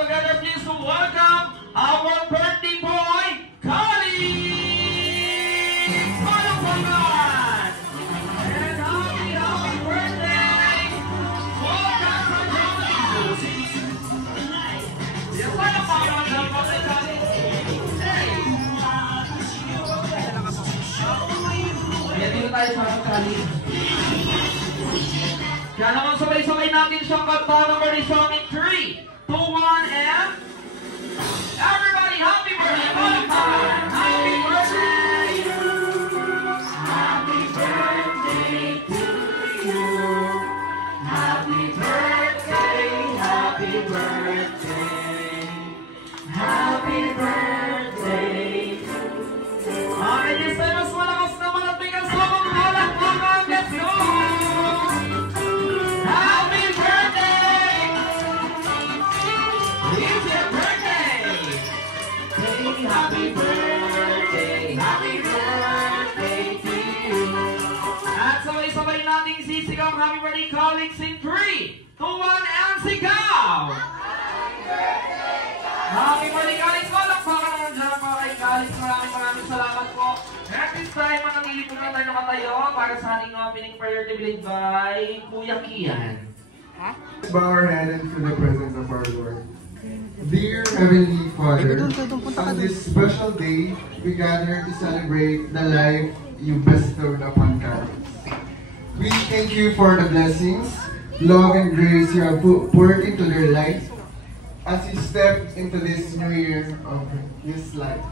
together, please welcome our birthday boy, Kali! Salamat! And happy birthday! Welcome from Germany! Yes, welcome, Kali! Hey! Ayan, dito tayo sa Kali. Kaya naman sabay-sabay natin siyang kanta ng song in 3, 2, 1, and everybody, happy birthday! Happy birthday! Happy birthday to you! Happy birthday! Happy birthday! Happy birthday! Okay, this time mas malakas naman at bigyan sa mga palakpakan. Let's go! Happy birthday! It's your birthday! Happy birthday! Happy birthday to you! At sabay-sabay nating sisigaw happy birthday colleagues in 3, 2, 1, and sigaw! Happy birthday colleagues! Walang baka naman dyan mga kay colleagues. Maraming salamat po. At this time, manatili po na tayo nakatayo para sa ating opening prayer to be led by Kuya Kian. Let's bow our head into the presence of our Lord. Dear Heavenly Father, on this special day, we gather to celebrate the life you bestowed upon Catholics. We thank you for the blessings, love, and grace you have poured into their lives as you step into this new year of His life.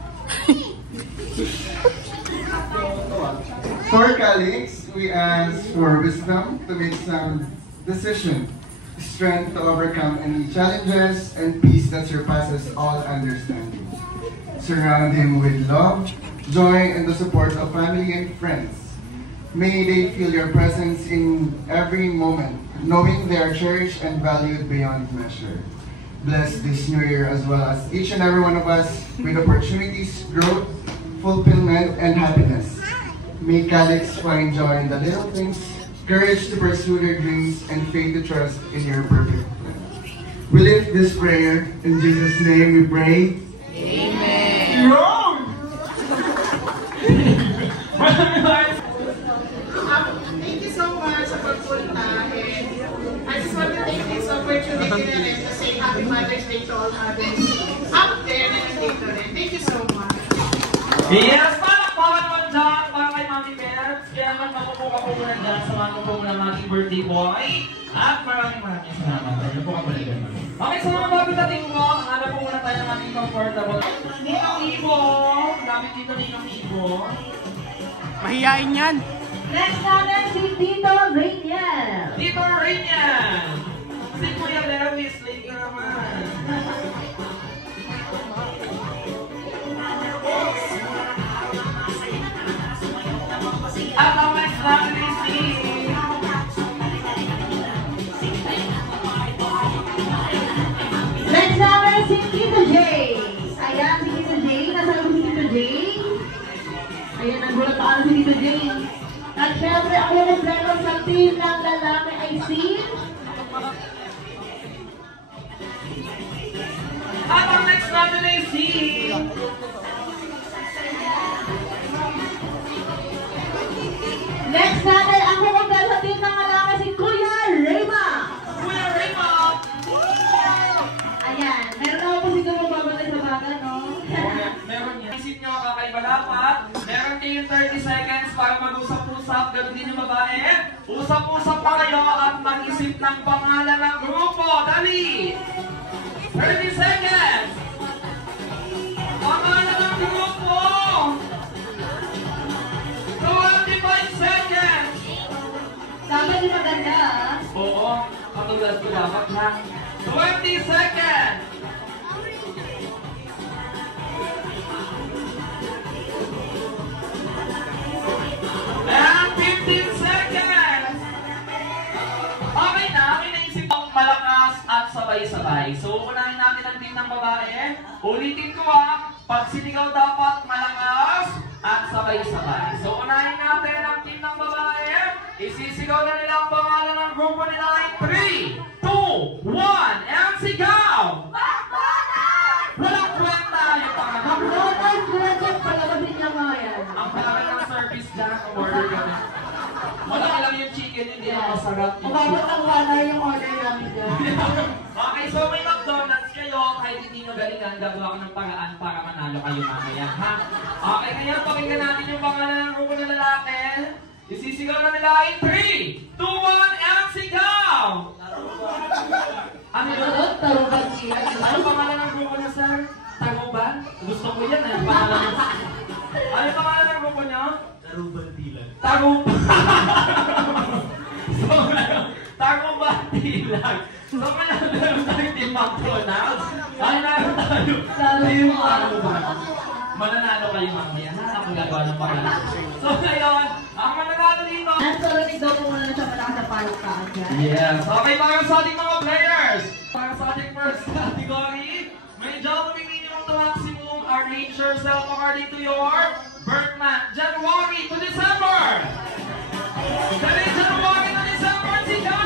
For colleagues, we ask for wisdom to make some decisions, strength to overcome any challenges, and peace that surpasses all understanding. Surround him with love, joy, and the support of family and friends. May they feel your presence in every moment, knowing they are cherished and valued beyond measure. Bless this new year as well as each and every one of us with opportunities, growth, fulfillment, and happiness. May Catholics find joy in the little things, courage to pursue their dreams, and faith to trust in your perfect plan. We lift this prayer in Jesus' name we pray. Amen! Thank you so much sa pagpunta. I just want to take this opportunity na rin to say Happy Mother's Day to all mothers out there na nandito rin. Thank you so much. Yes, palakpakan naman dyan para kay Mami Pets. Kaya naman makukuha po muna dyan sa mga po ng ating birthday boy. At maraming salamat. Ayun po kapag naman. Okay, sa mga bago natin po, hanap po muna tayo ng ating comfortable. Ninong Ibo. Gamit dito Ninong Ibo. Mahihain yan. Next natin si Tito Rainiel. Tito Rainiel. Si Kuya Lewis, late ka naman. At ang next natin is si... Next natin si Tito Jay. Ayan si Tito Jay. Nasaan po si Tito Jay? Ayan, nagulat pa si Tito Jay. At syempre, ang lumumplero sa team ng lalaki ay si... At ang next natin ay si... Next natin, ang lumumplero sa team ng lalaki si Kuya Rayma. Kuya Rayma! Ayan, meron ako po siguro babalik sa baga, no? Meron yan. Isip nyo kakaiba dapat. Meron kayong 30 seconds para mag-usap-usap. Ganun din yung babae. Usap-usap pa kayo at mag-isip ng pangalan ng grupo. Dali! 30 seconds! Pangalan ng grupo! 25 seconds! Dapat yung maganda, ah. Oo, katulad ko dapat na. 20 seconds! And 15 seconds! Okay na isip ang malakas at sabay-sabay. So, unahin natin ang team ng babae. Ulitin ko pag sinigaw dapat malakas at sabay-sabay. So, unahin natin ang team ng babae. Isisigaw na nila ang pangalan ng grupo nila ay 3, 2, 1, and sigaw! dyan. Order kami. Malaki lang yung chicken, hindi na masarap. Umabot ang 1 yung order namin dyan. Okay, so may McDonald's kayo, kahit hindi nyo galingan, gagawa ko ng paraan para manalo kayo mamaya, ha? Okay, kaya pakinggan natin yung pangalan ng grupo ng lalaki. Isisigaw na nila in 3, 2, 1, and sigaw! Ano yun? Tarugan siya. Ano pangalan ng grupo niya, sir? Taguban? Gusto ko yan, eh. Pangalan niya. Ano yung pangalan ng grupo niya? Taguban Tilag. Taguban! So, Taguban Tilag. So, meron tayo Team McDonald's. Ay, meron tayo Team Taguban. Mananalo kayo mamaya, ha? Ako gagawa ng pangalan. So, ngayon, ang mananalo dito. Nansorinig daw po muna na siya malakas sa palaktaan dyan. Yes. Okay, para sa ating mga players. Para sa ating first category, may job minimum to maximum. Arrange yourself according to your birth month. January to December. Dali, January to December. Sigaw!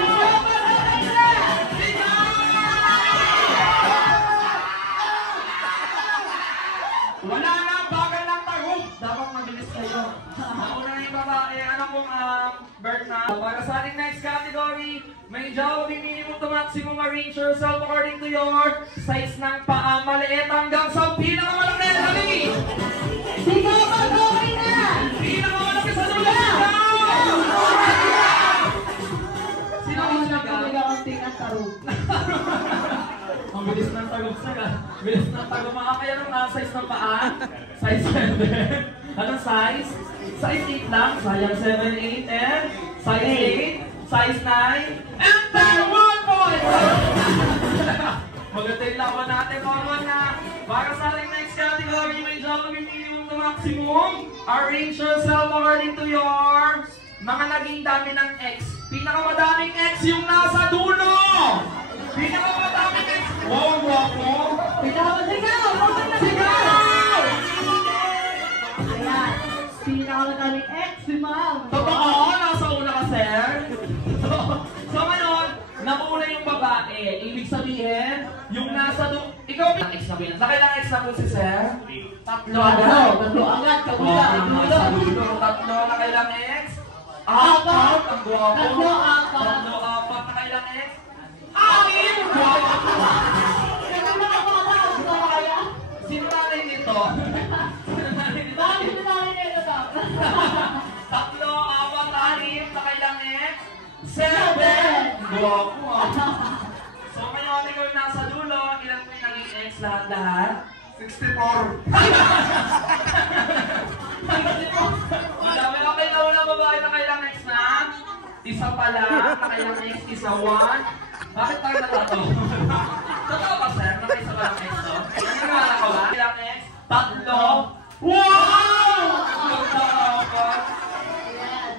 Wala na, bagal ng tagog. Dapat mabilis kayo. Nauna na yung babae. Ano pong birth na? Para sa ating next category, may job minimum to maximum. Arrange yourself according to your size ng paa. Maliit hanggang sa pinakamalaki. Dali! Sigaw, mag-okay na! Pinakamalaki sa dulo! Sino ang sigaw? Nagkakunting ang tarug. Ang bilis ng tagog sila. Bilis ng tagog. Mga kaya nung size ng paa? Size 7. Anong size? Size 8 lang. Sayang 7, 8, and size 8, size 9, and then 1 point! Maganda yung laban natin. Common na. Para sa ating next category, may job minimum to maximum. Arrange yourself according to your mga naging dami ng X. Pinakamadaming X yung nasa dulo! Pinakamadaming X! Wow, guwapo! Pinakamadamigaw! Sigaw! Ayan. Pinakamadaming X si ma'am. Totoo, nasa una ka, sir. So ngayon, nauna yung babae. Ibig sabihin, yung nasa dulo... Ikaw ang X na bilang. Sa kailang X na po si sir? Tatlo agad. Tatlo agad. Oo, Kabuta. nasa dulo. Tatlo na kailang X. Apat. Ang guwapo. Tatlo, apat. Tatlo, apat na kailang X. Anim! Guwapo. Sino nanay nito? Sino nanay nito? Bakit mo namin ito to? Tatlo, apat, anim na kailang X. 7! Guwapo ah. So ngayon, ikaw yung nasa dulo. Ilan po yung naging X lahat-lahat? 64. Madami na kayo na unang babae na kailang X na? Isa pala, na kailang X, isa 1. Bakit tayo natato? Totoo ba, sir? Na isa palang X, no? Nangyari ka ba? Kailang X, tatlo. Wow!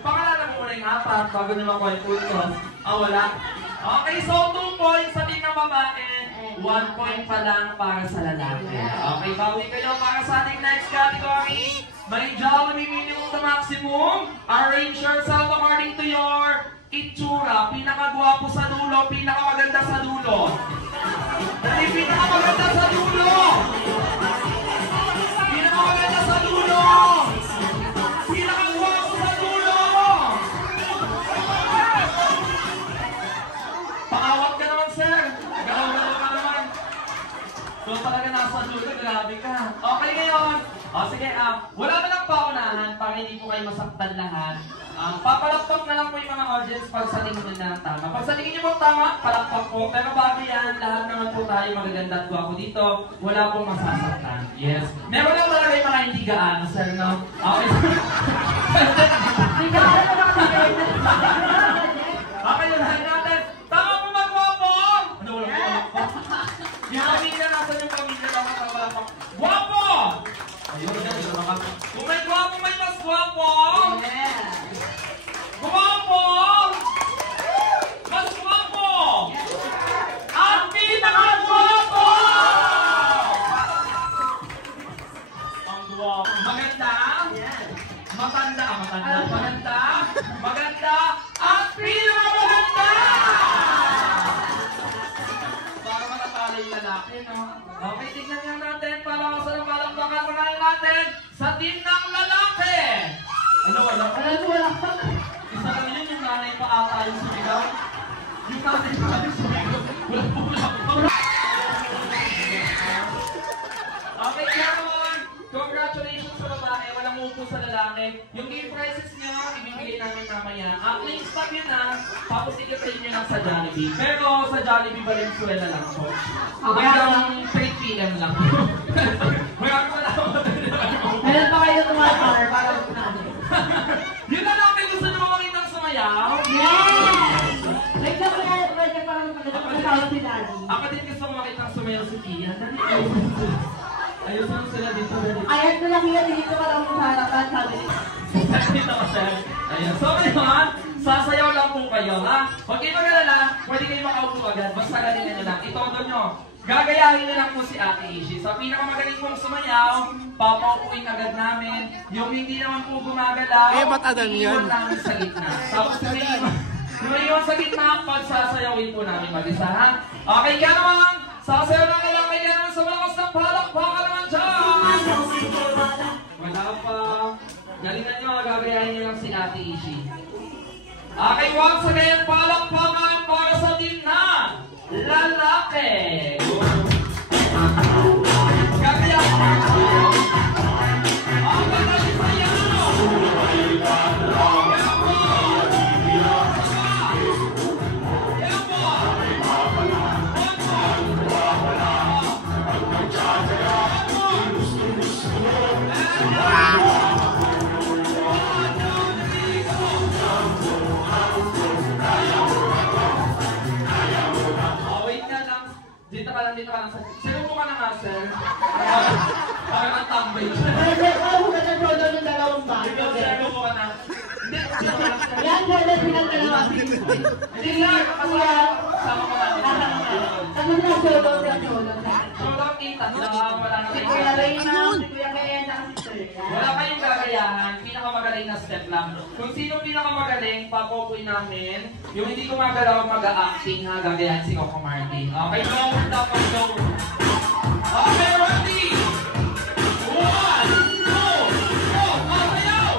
Pangalanan mo muna yung apat bago naman ko yung puntos. Wala. Okay, so 2 points sa team ng babae. 1 point pa lang para sa lalaki. Okay, bawi kayo para sa ating next category. May job minimum to maximum. Arrange yourself according to your itsura. Pinakagwapo sa dulo, pinakamaganda sa dulo. Dali, pinakamaganda sa dulo! Pinakamaganda sa dulo! Pinakagwapo sa dulo! Paawat ka naman, sir. Galaw-galaw ka naman. So talaga nasa dulo, grabe ka. Okay ngayon. Sige, wala na lang paunahan para hindi po kayo masaktan lahat. Papalakpak na lang po yung mga audience pag sa tingin nyo na tama. Pag sa tingin nyo po tama, palakpak po. Pero bago yan, lahat naman po tayo magaganda at gwapo dito. Wala pong masasaktan. Yes. Meron lang talaga yung mga hindi gaano, sir, no? Okay. Hindi ka alam na makakagay na. Okay, lahat natin. Tama po magwapo! Ano, wala po palakpak? Yung pamilya, nasan yung pamilya? Tama ka palakpak. Gwapo! Ayun, yan. Kung may gwapo, may mas gwapo! Guwapo! Mas guwapo! Ang pinaka-guwapo! Ang guwapo. Maganda? Matanda. Maganda. Maganda. Ang pinaka-maganda! Para matatalo yung lalaki, no? Okay, tignan nga natin. Palakasan ang palakpakan. Unahin natin sa team ng lalaki. Ano, wala? Wala. Isa lang yun, yung nanay pa ata yung sumigaw. Yung nanay pa yung sumigaw. Wala. Okay, Cameron! Congratulations sa babae. Walang upo sa lalaki. Yung game prizes niyo, ibibigay namin mamaya. Next stop yun na, tapos i-train nyo lang sa Jollibee. Pero sa Jollibee, Valenzuela lang, coach. Hanggang 3 p.m. lang. Maraming salamat. Meron pa kayo tumatawar para natin. Yun na lang, may gusto nyo makitang sumayaw? Yes! Wait lang parang magkakasama si Daddy. Ako din gusto makitang sumayaw si Kia. Ayos lang sila dito. Ayan ko lang yan, dito ka lang sa harapan, sabi niya. Dito ka, sir. Ayan. So ngayon, sasayaw lang po kayo, ha? Huwag kayo mag-alala, pwede kayo makaupo agad. Basta galingan nyo lang. Itodo nyo. Gagayahin nyo lang po si Ate Ishi. Sa pinakamagaling pong sumayaw, papaupuin agad namin. Yung hindi naman po gumagalaw, iiwan namin sa gitna. Tapos iiwan sa gitna, pagsasayawin po namin mag-isa, ha? Okay, kaya naman, sasayaw lang nila kaya naman sa malakas ng palakpakan naman dyan! Wala pa. Galingan nyo, gagayahin nyo lang si Ate Ishi. Okay, once again, palakpakan para sa team na lalaki. Gagayahin nyo. Ang magaling sayaw! Dito ka lang sa... Sinupo ka na nga, sir. Parang ang tambay. Ako ka na solo ng dalawang bago. Sinupo ka na. Hindi, dito ka lang, sir. Yan, solo silang dalawa. Hindi, sir. Sama ko natin. Ano na solo silang solo? Solo, kita. Wala na Si kayo. Kuya Reyna, si Kuya Ken, at si Sir. Wala kayong gagayahan. Pinakamagaling na step lang. Kung sino pinakamagaling, papopoy namin. Yung hindi gumagalaw, mag-a-acting ha. Gagayahan si Coco Martin. Okay, go. Dapat go. Okay, ready? 1, 2, go! Masayaw!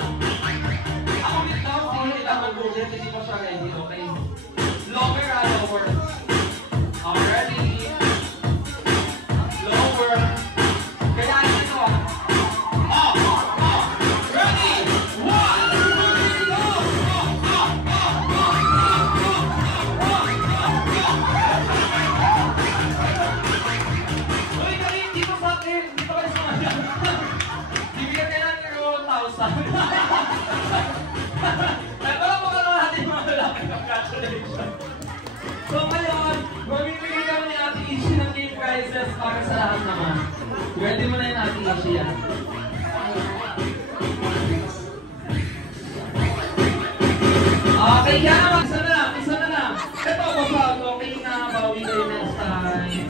Ako ulit daw. Sige, ilang mag-google. Hindi ko siya ready. Okay? Lower, lower. Ready? Lower. Gayahin ito. Ready? 1, 2, 3, go! Uy, Karin, dito sa akin. Dito kayo sa akin. Bibigyan kayo natin ng 1,000. Ay, wala po ka naman natin mga lalaki. Congratulations. So ngayon, mamimigay kami ni Ate Ishi ng game prizes para sa lahat naman. Ready mo na yung Ate Ishi yan. Okay, kaya naman. Isa na lang. Ito, basag. Okay na, bawi kayo next time.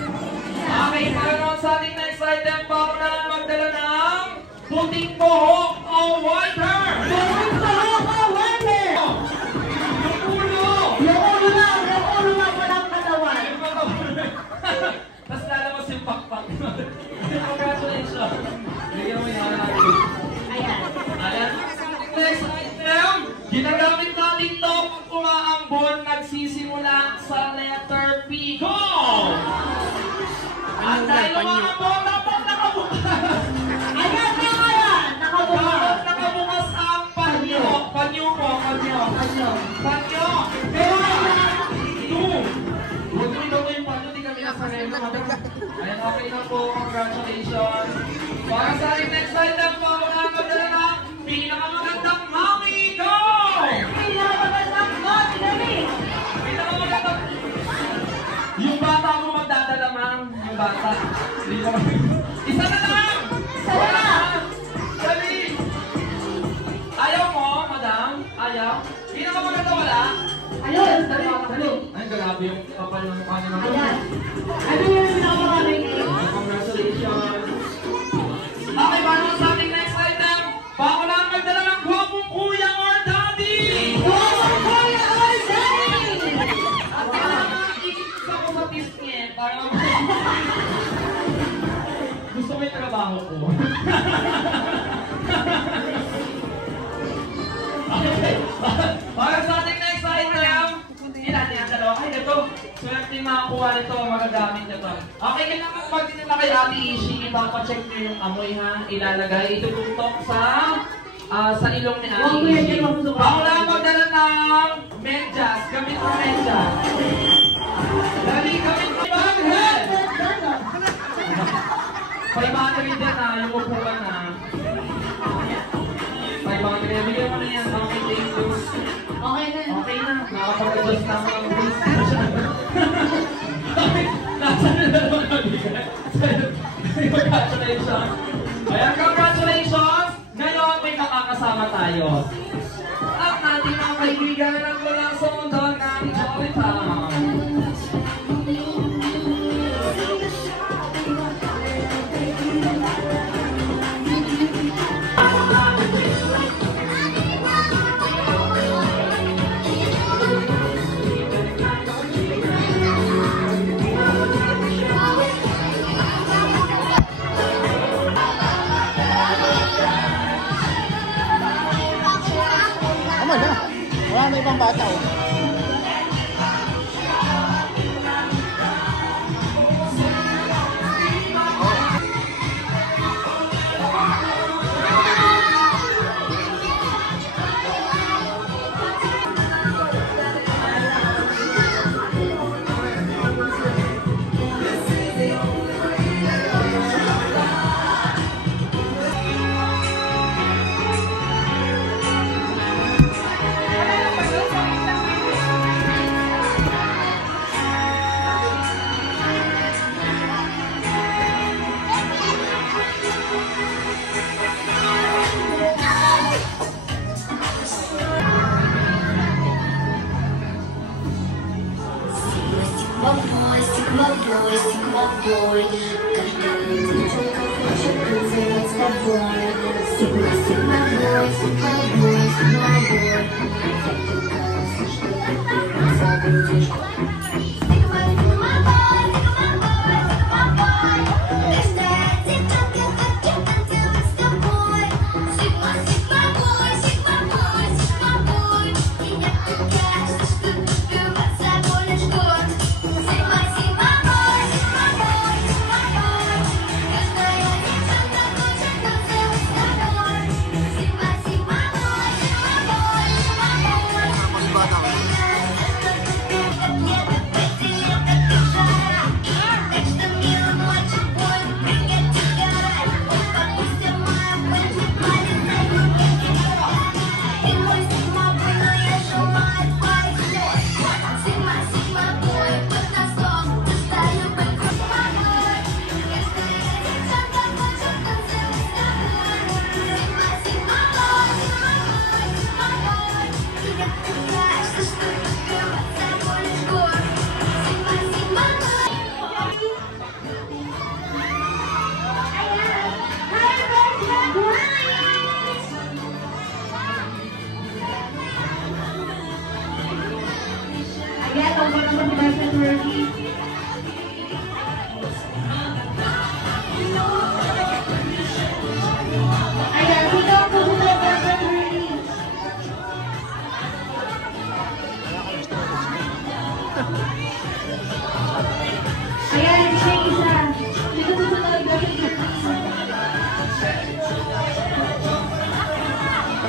Okay, kaya naman sa ating next item, para na magdala ng puting buhok o water. Puting buhok o water! Yung ulo! Yung ulo lang, walang katawan. Tapos lalabas yung pakpak. Congratulations. Bigyan mo yung natin. Ayan. Ayan. Next item, ginagamit natin ito kung umaambon, nagsisimula sa letter P. Go! At dahil umaambon, dapat nakabukas. Ayan na ngayon, nakabukas. Dapat nakabukas ang panyo. Panyo po, panyo. Panyo. Pero Huwag mo ikaw yung panyo, di kami nasanay na madam. Ayan, okay na po. Congratulations. Para sa ating next item po, magdala na pinakamagandang Mami Go! pinakamagandang mami dali. Pinakamagandang... Yung bata mo magdadala, ma'am. Yung bata. Isa na lang! Wala. Dali! Ayaw mo, madam? Ayaw? Pinakamaganda wala? Ayun, dali. Ay, grabe yung kapal ng mukha niya naman. Ayan. Ano yung pinakamarami ngayon? Congratulations! Okay, paano sa ating next item? Bako lang magdala ng gwapong kuya or daddy! Kuya or daddy! At kailangan ikikita ko sa pisngi para gusto mo yung trabaho ko. Okay. Para sa ating next item, ilan yan? Dalawa? Ay, ito. Swerte yung makakuha nito, magagamit nito. Okay, kailangan pag din na kay Ate Ishi, ipapacheck nyo yung amoy ha. Ilalagay, itututok sa ilong ni Ate Ishi. Ako lang magdala ng medyas, gamit ng medyas. Dali, gamit ng baghead! 500 rin din na, yung upuan na. 500, bigyan mo na yan. Okay, thank you. Okay na. Okay na, nakapag-adjust na ako ng voice. Nasa na naman nabigay. Congratulations. Ayan, congratulations. Ngayon may makakasama tayo. Ang ating mga kaibigan ng mula sa mundo ng Jolly Town. Tama na. Wala na ibang bata oh.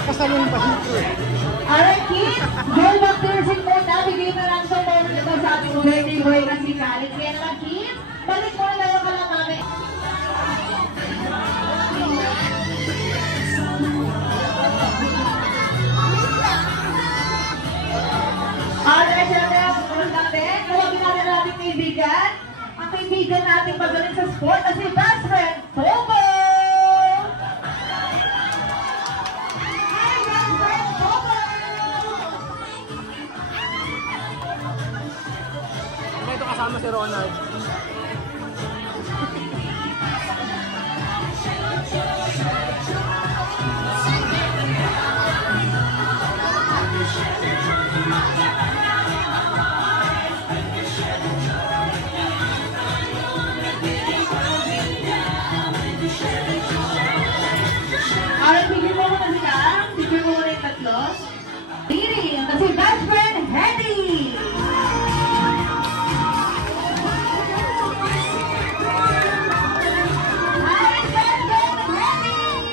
Pasalong pa dito eh. Alright kids, go back to your seat muna. Bigay na lang sa moment ito sa ating birthday boy na si Khalid. Kaya naman kids, balik mo na lang pala namin. Alright, syempre ang sumunod natin. Tawagin natin natin kaibigan. Ang kaibigan natin pagaling sa sport na si best friend, Popo! Kasama si Ronald. Alright, bigyan mo muna sila. Bigyan mo muna yung tatlo. Leading na si best friend Hedy. Hi, best friend Hedy.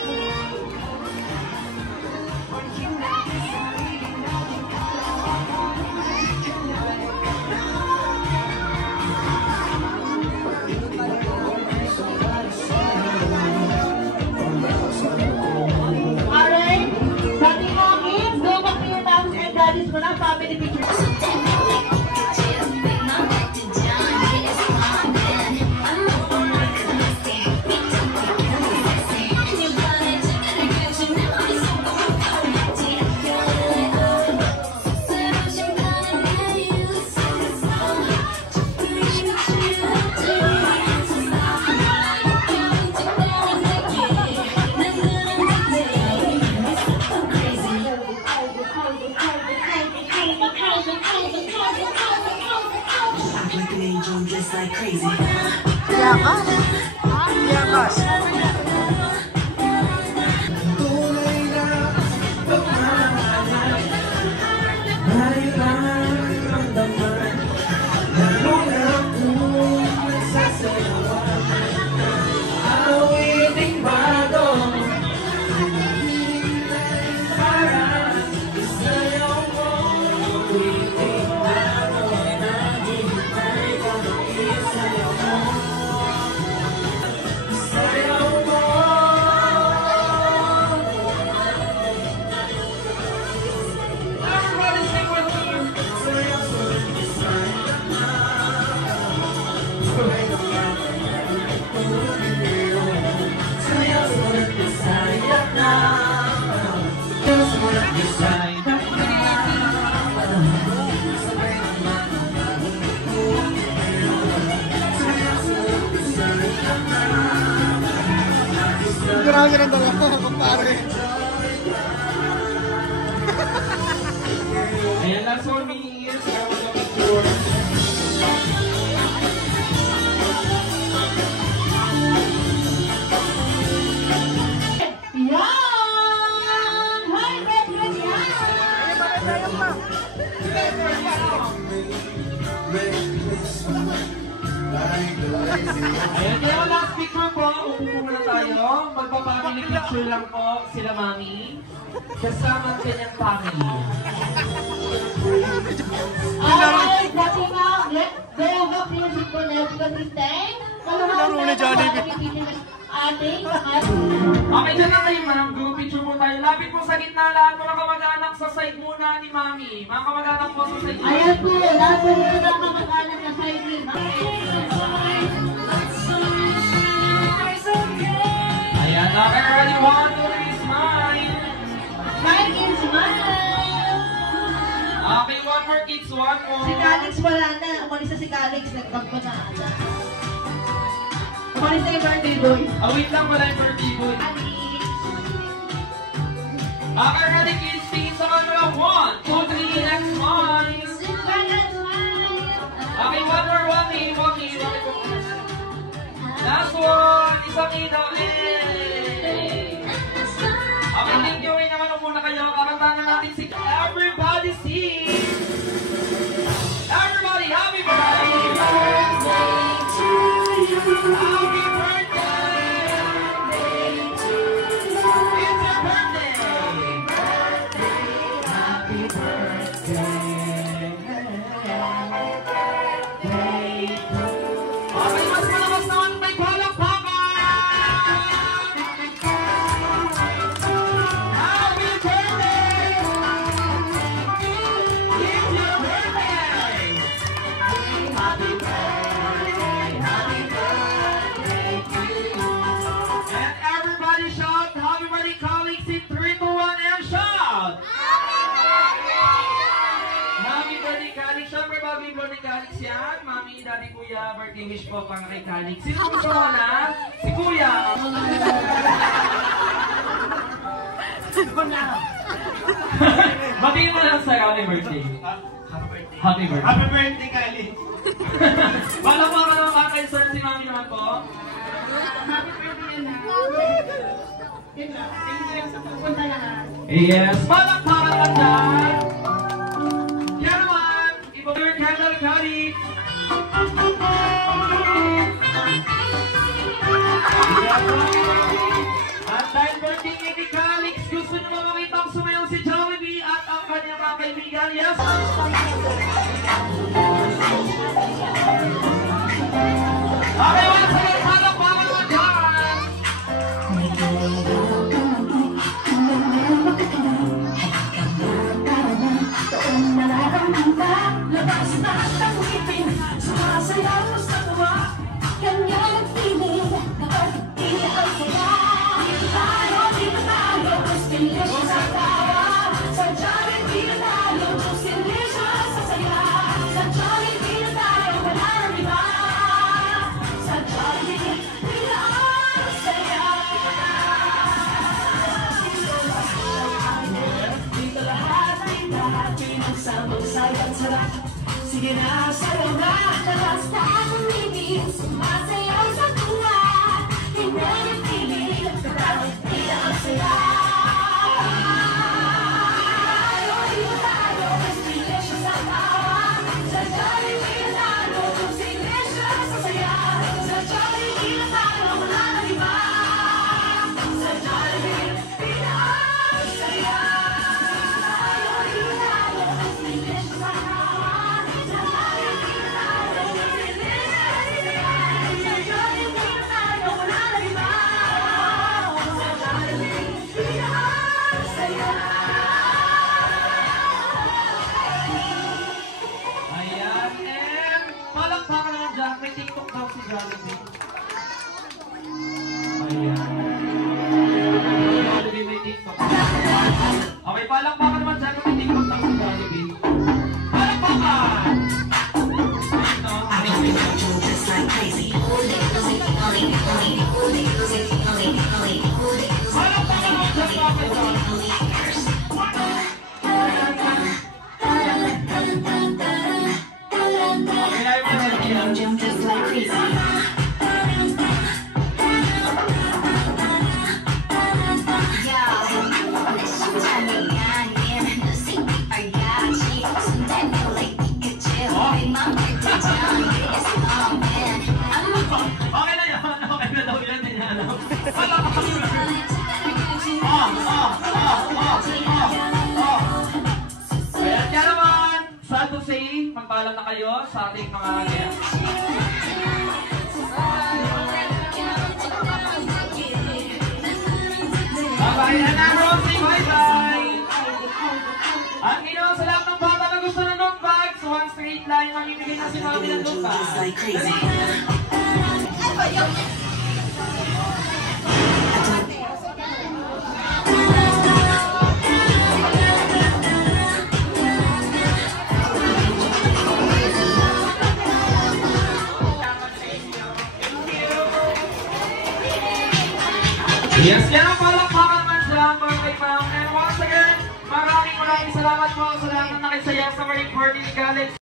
Alright, sabi mo kids, go back to your moms and daddies mo na family picture. Just like crazy. Grabe ng dalawa, kumpare. Ayan, last 4 minutes. Yan! Hi, best friend Yan! Ayan, kaya last picture po, upo muna tayo. Magpa-family picture lang po sila mami. Kasama ang kanyang family. Alright, dati nga, let's go back to your psychological system. Laro ni Jollibee. Ating Okay, dyan na kayo ma'am. Group picture po tayo. Lapit po sa gitna lahat mga kamag-anak sa side muna ni mami. Mga kamag-anak po sa side muna. ayan po, lahat po muna ng kamag-anak na side ni Ayan, okay, ready? 1, 2, 3, smile. Smile and smile! Okay, one more kids, one more. Si Calix wala na. Umalis na si Calix. Nagpagpo na ata. Umalis na yung birthday boy. Wait lang, wala yung birthday boy. Calix. Okay, ready kids? Tingin sa camera. 1, 2, 3, and smile. Smile and smile! Okay, one more, one more. Last one, isang ilaw. Okay, thank you. May naman muna kayo. Kakantahan na natin si Everybody Sing. Everybody, happy birthday. Happy birthday. It's your birthday. Happy birthday. Okay, mas malakas naman may palakpakan. Happy birthday. It's your birthday. Happy birthday. Happy birthday to you. And everybody shout, happy birthday colleagues in 3, 2, 1, and shout. Happy birthday, Calix. Siyempre, happy birthday, Calix yan. Mami, daddy, kuya, birthday wish po pang kay Calix. Sino gusto mo na? Si kuya. Batiin mo lang sa happy birthday. Happy birthday. Happy birthday, Kali. Bala po ka naman kay sir, si mami naman po. Happy birthday na. Yun lang. Thank you sa pupunta lahat. Yes, palakpakan lang dyan. kaibigan. Yes! Okay, once again, palakpakan mo dyan! Labas na ang ngipin, sumasayaw sa tuwa. Ganyan ang feeling, kapag di ang saya. Dito tayo, mas delicious ang tawa. Sa Jollibee na tayo, mas delicious sa saya. Sa Jollibee na tayo, wala nang iba. Sa Jollibee, tila ang saya. Dito lahat ay pinagsama-saya at sarap. Sige na, sayo na. Basta akong ibig, sumasayaw sa tuwa. Tingnan ang piling, kapag tila ang saya. Dito tayo, mas delicious ang tawa. Sa Jollibee na tayo, mas delicious sa saya. Sa Jollibee na tayo, wala nang iba. Sa Jollibee, tila ang saya. Dito tayo, mas delicious ang tawa. Sa Jollibee na tayo, mas delicious sa saya. Sa Jollibee na tayo, wala nang iba. Sa Jollibee, tila ang saya. Ayan, and palakpakan naman dyan. May TikTok daw si Jollibee. Ayan. Jollibee may TikTok. Okay, palakpakan naman dyan kung may TikTok daw si Jollibee. Palakpakan! I make the mojo just like crazy. Palakpakan naman dyan bakit dyan? Kailangan mo na yan. Mojo just like crazy. Okay na yan. Okay na daw yan. Tinanong. Palakpakan naman. Ayan, kaya naman, sad to say, magpaalam na kayo sa ating mga guests. Bye-bye na Rosie, bye-bye! Ang ginawa sa lahat ng bata na gusto ng note bags, one straight line, mamimigay na si Mami ng note Mojo just like bags. crazy. Yes, kaya ang palakpakan naman dyan mga kaibigan. And once again, maraming salamat po sa lahat na nakisaya sa wedding party ni Galex.